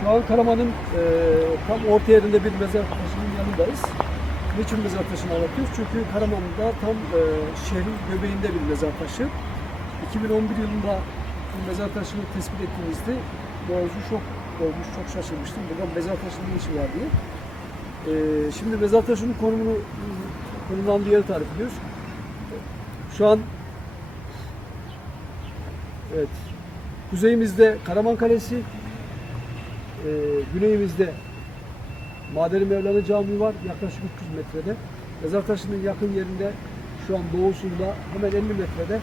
Şu an Karaman'ın e, tam orta yerinde bir mezar taşının yanındayız. Niçin mezar taşını anlatıyoruz? Çünkü Karaman'da tam e, şehrin göbeğinde bir mezar taşı. 2011 yılında bu mezar taşını tespit ettiğimizde doğrusu şok olmuş, çok şaşırmıştım. Burada mezar taşının ne işi var diye. E, şimdi mezar taşının konumunu konumlandığı yeri tarif ediyoruz. Şu an evet kuzeyimizde Karaman Kalesi, e, güneyimizde Madeni Mevlana Camii var yaklaşık 300 metrede. Mezar taşının yakın yerinde şu an doğusunda hemen 50 metrede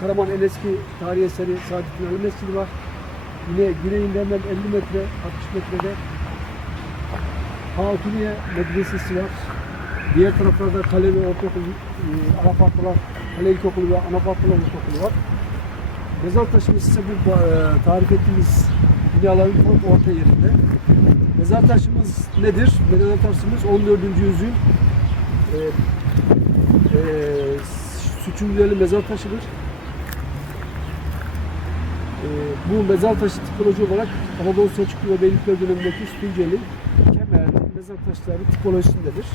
Karaman en eski tarihi eseri Saadettin Ali Mescidi var. Yine güneyinde hemen 50 metre, 60 metrede Hatuniye Medresesi var. Diğer taraflarda Kale ve Ortaokul, e, Anafarklılar, Kale İlkokulu ve Anafarklılar İlkokulu var. Mezar taşımız ise bu e, tarif ettiğimiz binaların tam orta yerinde. Mezar taşımız nedir? Mezar taşımız 14. yüzyıl e, e, mezar taşıdır. E, bu mezar taşı tipoloji olarak Anadolu Selçuklu ve Beylikler dönemindeki Üstünceli, Kemerli mezar taşları tipolojisindedir.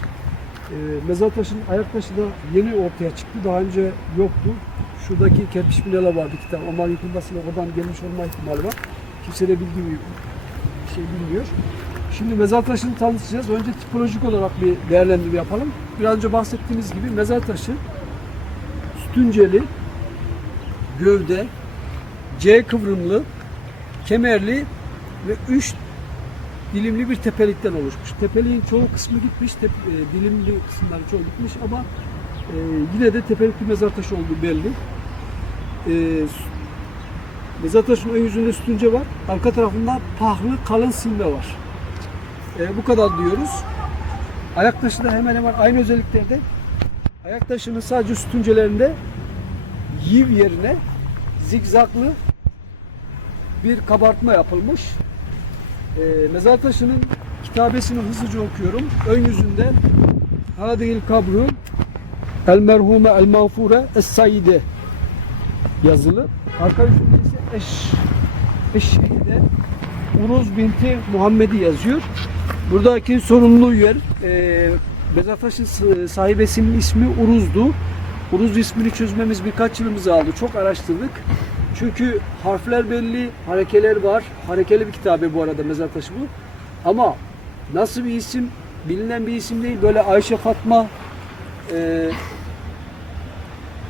E, mezar taşının ayak taşı da yeni ortaya çıktı. Daha önce yoktu. Şuradaki kerpiç binalar vardı iki tane. Onlar yıkılmasıyla oradan gelmiş olma ihtimali var. Kimse de bir şey bilmiyor. Şimdi mezar taşını tanıtacağız. Önce tipolojik olarak bir değerlendirme yapalım. Biraz önce bahsettiğimiz gibi mezar taşı sütünceli, gövde, C kıvrımlı, kemerli ve üç dilimli bir tepelikten oluşmuş. Tepeliğin çoğu kısmı gitmiş, tep- e, dilimli kısımları çoğu gitmiş ama e, yine de tepelikli mezar taşı olduğu belli. E, mezar taşının ön yüzünde sütunce var. Arka tarafında pahlı kalın silme var. E, bu kadar diyoruz. Ayak taşı da hemen hemen aynı özelliklerde. Ayak taşının sadece sütuncelerinde yiv yerine zigzaklı bir kabartma yapılmış. E, mezar taşının kitabesini hızlıca okuyorum. Ön yüzünde Hadil kabru el merhume el mağfure es saide yazılı. Arka yüzünde eş eşşehide Uruz binti Muhammed'i yazıyor. Buradaki sorumlu yer e, s- sahibesinin ismi Uruz'du. Uruz ismini çözmemiz birkaç yılımızı aldı. Çok araştırdık. Çünkü harfler belli, harekeler var. Harekeli bir kitabe bu arada mezar taşı bu. Ama nasıl bir isim? Bilinen bir isim değil. Böyle Ayşe Fatma e,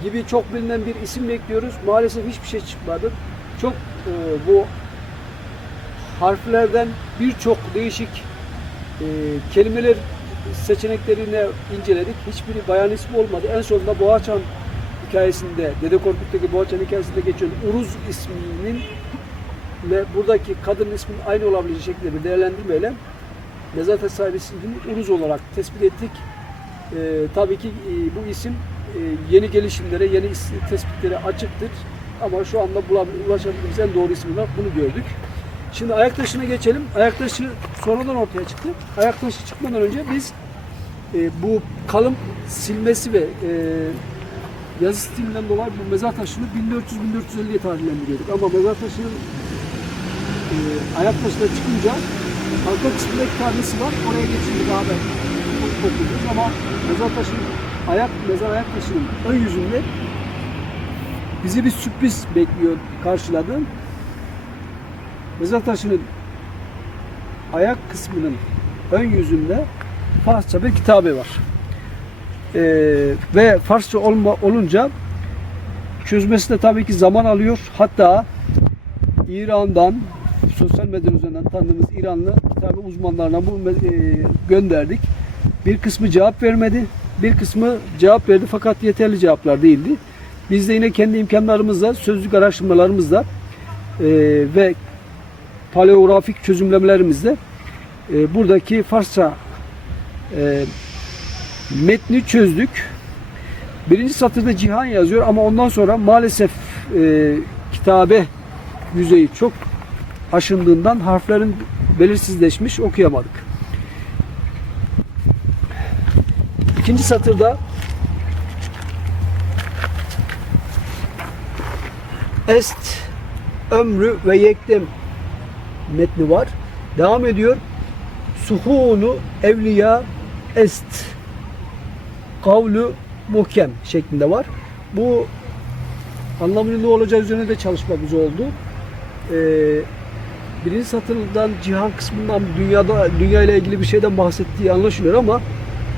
gibi çok bilinen bir isim bekliyoruz. Maalesef hiçbir şey çıkmadı. Çok e, bu harflerden birçok değişik e, kelimeler seçeneklerini inceledik. Hiçbiri bayan ismi olmadı. En sonunda Boğaçan hikayesinde, Dede Korkut'taki Boğaçan hikayesinde geçen Uruz isminin ve buradaki kadın isminin aynı olabileceği şekilde bir değerlendirmeyle taşı sahibisinin Uruz olarak tespit ettik. E, tabii ki e, bu isim e, yeni gelişimlere, yeni tespitlere açıktır. Ama şu anda ulaşabildiğimiz en doğru isim olarak bunu gördük. Şimdi ayak taşına geçelim. Ayak taşı sonradan ortaya çıktı. Ayak taşı çıkmadan önce biz e, bu kalın silmesi ve e, yazı stilinden dolayı bu mezar taşını 1400-1450'ye tarihlendiriyorduk. Ama mezar taşının e, ayak taşına çıkınca arka kısmında iki tanesi var. Oraya geçince daha da okuyoruz. Ama mezar taşının ayak, mezar ayak taşının ön yüzünde bizi bir sürpriz bekliyor, karşıladı. Mezar taşının ayak kısmının ön yüzünde Farsça bir kitabe var. Ee, ve Farsça olma, olunca çözmesi de tabii ki zaman alıyor. Hatta İran'dan sosyal medya üzerinden tanıdığımız İranlı kitabe uzmanlarına bu e, gönderdik. Bir kısmı cevap vermedi. Bir kısmı cevap verdi fakat yeterli cevaplar değildi. Biz de yine kendi imkanlarımızla, sözlük araştırmalarımızla e, ve paleografik çözümlemelerimizle e, buradaki Farsça e, metni çözdük. Birinci satırda cihan yazıyor ama ondan sonra maalesef e, kitabe yüzeyi çok aşındığından harflerin belirsizleşmiş okuyamadık. İkinci satırda est ömrü ve yektem metni var. Devam ediyor. Suhunu evliya est. Kavlu muhkem şeklinde var. Bu anlamının ne olacağı üzerine de çalışmamız oldu. Ee, birinci satırdan cihan kısmından dünyada dünya ile ilgili bir şeyden bahsettiği anlaşılıyor ama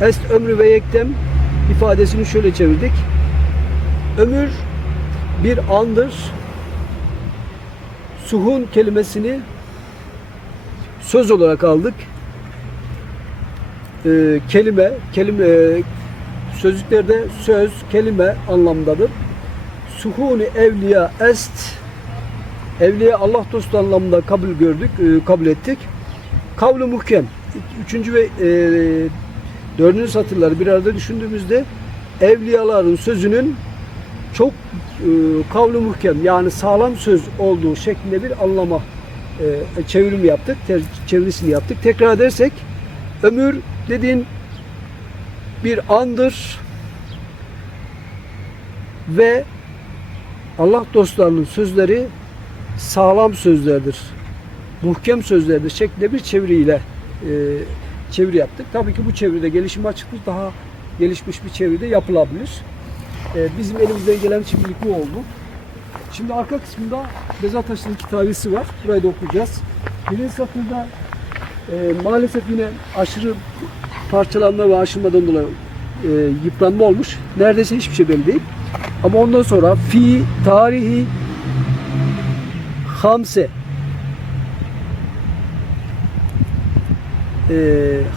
est ömrü ve yektem ifadesini şöyle çevirdik. Ömür bir andır. Suhun kelimesini söz olarak aldık. Ee, kelime, kelime e, sözlüklerde söz, kelime anlamdadır. Suhuni evliya est evliya Allah dostu anlamında kabul gördük, e, kabul ettik. Kavlu muhkem. Üçüncü ve e, dördüncü satırları bir arada düşündüğümüzde evliyaların sözünün e, kavlu muhkem yani sağlam söz olduğu şeklinde bir anlama e, çevirim yaptık, ter, çevirisini yaptık. Tekrar edersek ömür dediğin bir andır ve Allah dostlarının sözleri sağlam sözlerdir. Muhkem sözlerdir şeklinde bir çeviriyle e, çeviri yaptık. Tabii ki bu çeviride gelişim açıktır. Daha gelişmiş bir çeviride yapılabilir. E, bizim elimizden gelen şimdilik bu oldu. Şimdi arka kısmında Bezat Taşı'nın kitabesi var. Burayı da okuyacağız. Birinci satırda e, maalesef yine aşırı parçalanma ve aşınmadan dolayı e, yıpranma olmuş. Neredeyse hiçbir şey belli değil. Ama ondan sonra fi tarihi hamse e,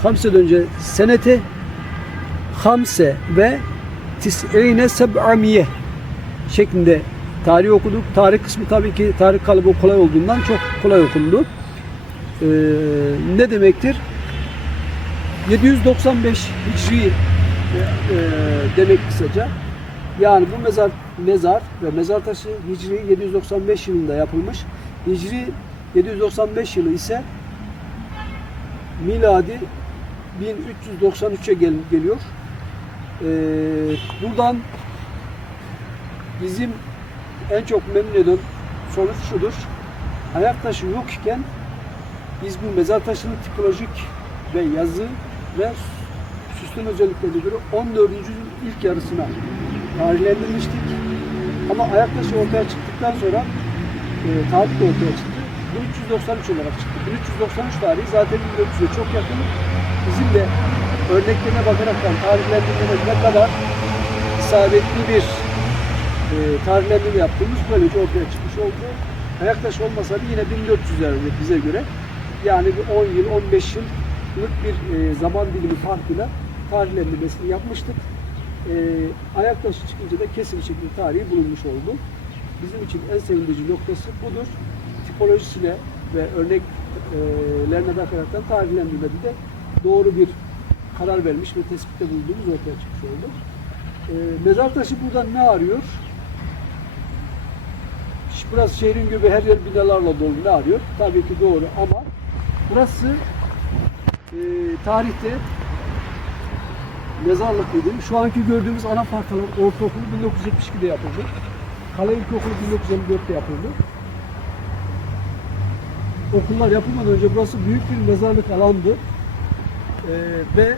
hamseden önce senete hamse ve tis'ine seb'amiye şeklinde tarih okuduk. Tarih kısmı tabii ki tarih kalıbı kolay olduğundan çok kolay okundu. Ee, ne demektir? 795 Hicri e, e, demek kısaca. Yani bu mezar mezar ve mezar taşı Hicri 795 yılında yapılmış. Hicri 795 yılı ise miladi 1393'e gel, geliyor. Ee, buradan bizim en çok memnun eden sonuç şudur. Ayak taşı yok iken biz bu mezar taşının tipolojik ve yazı ve süsleme özelliklerine göre 14. yüzyılın ilk yarısına tarihlendirmiştik. Ama ayak taşı ortaya çıktıktan sonra e, tarih de ortaya çıktı. 1393 olarak çıktı. 1393 tarihi zaten 1400'e çok yakın. Bizim de örneklerine bakaraktan tarihlendirmemiz ne kadar isabetli bir e, tarihlendirme yaptığımız böylece ortaya çıkmış oldu. Ayak olmasa da yine 1400'lerde bize göre yani bir 10 yıl, 15 yıllık bir e, zaman dilimi farkıyla tarihlendirmesini yapmıştık. E, ayak çıkınca da kesin şekilde tarihi bulunmuş oldu. Bizim için en sevindirici noktası budur. Tipolojisine ve örneklerine bakaraktan tarihlendirmede de doğru bir karar vermiş ve tespitte bulduğumuz ortaya çıkmış oldu. E, mezar taşı burada ne arıyor? Burası şehrin göbeği her yer binalarla dolu ne arıyor? Tabii ki doğru ama burası e, tarihte mezarlıklıydı. Şu anki gördüğümüz ana parkalar ortaokulu 1972'de yapıldı. Kale İlkokulu 1954'te yapıldı. Okullar yapılmadan önce burası büyük bir mezarlık alandı. E, ve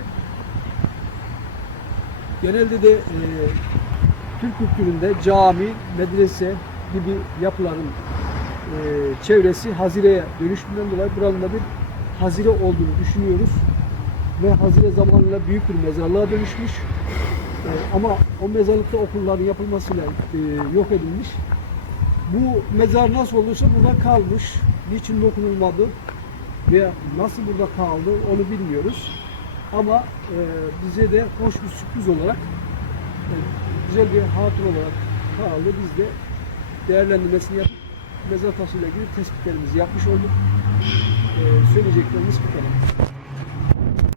genelde de e, Türk kültüründe cami, medrese gibi yapıların e, çevresi hazireye dönüştüğünden dolayı buranın da bir hazire olduğunu düşünüyoruz. Ve hazire zamanıyla büyük bir mezarlığa dönüşmüş. E, ama o mezarlıkta okulların yapılmasıyla e, yok edilmiş. Bu mezar nasıl olduysa burada kalmış. Niçin dokunulmadı veya nasıl burada kaldı onu bilmiyoruz. Ama e, bize de hoş bir sürpriz olarak e, güzel bir hatır olarak kaldı. Biz de değerlendirmesini yapıp mezar taşıyla ilgili tespitlerimizi yapmış olduk. E, söyleyeceklerimiz bu kadar.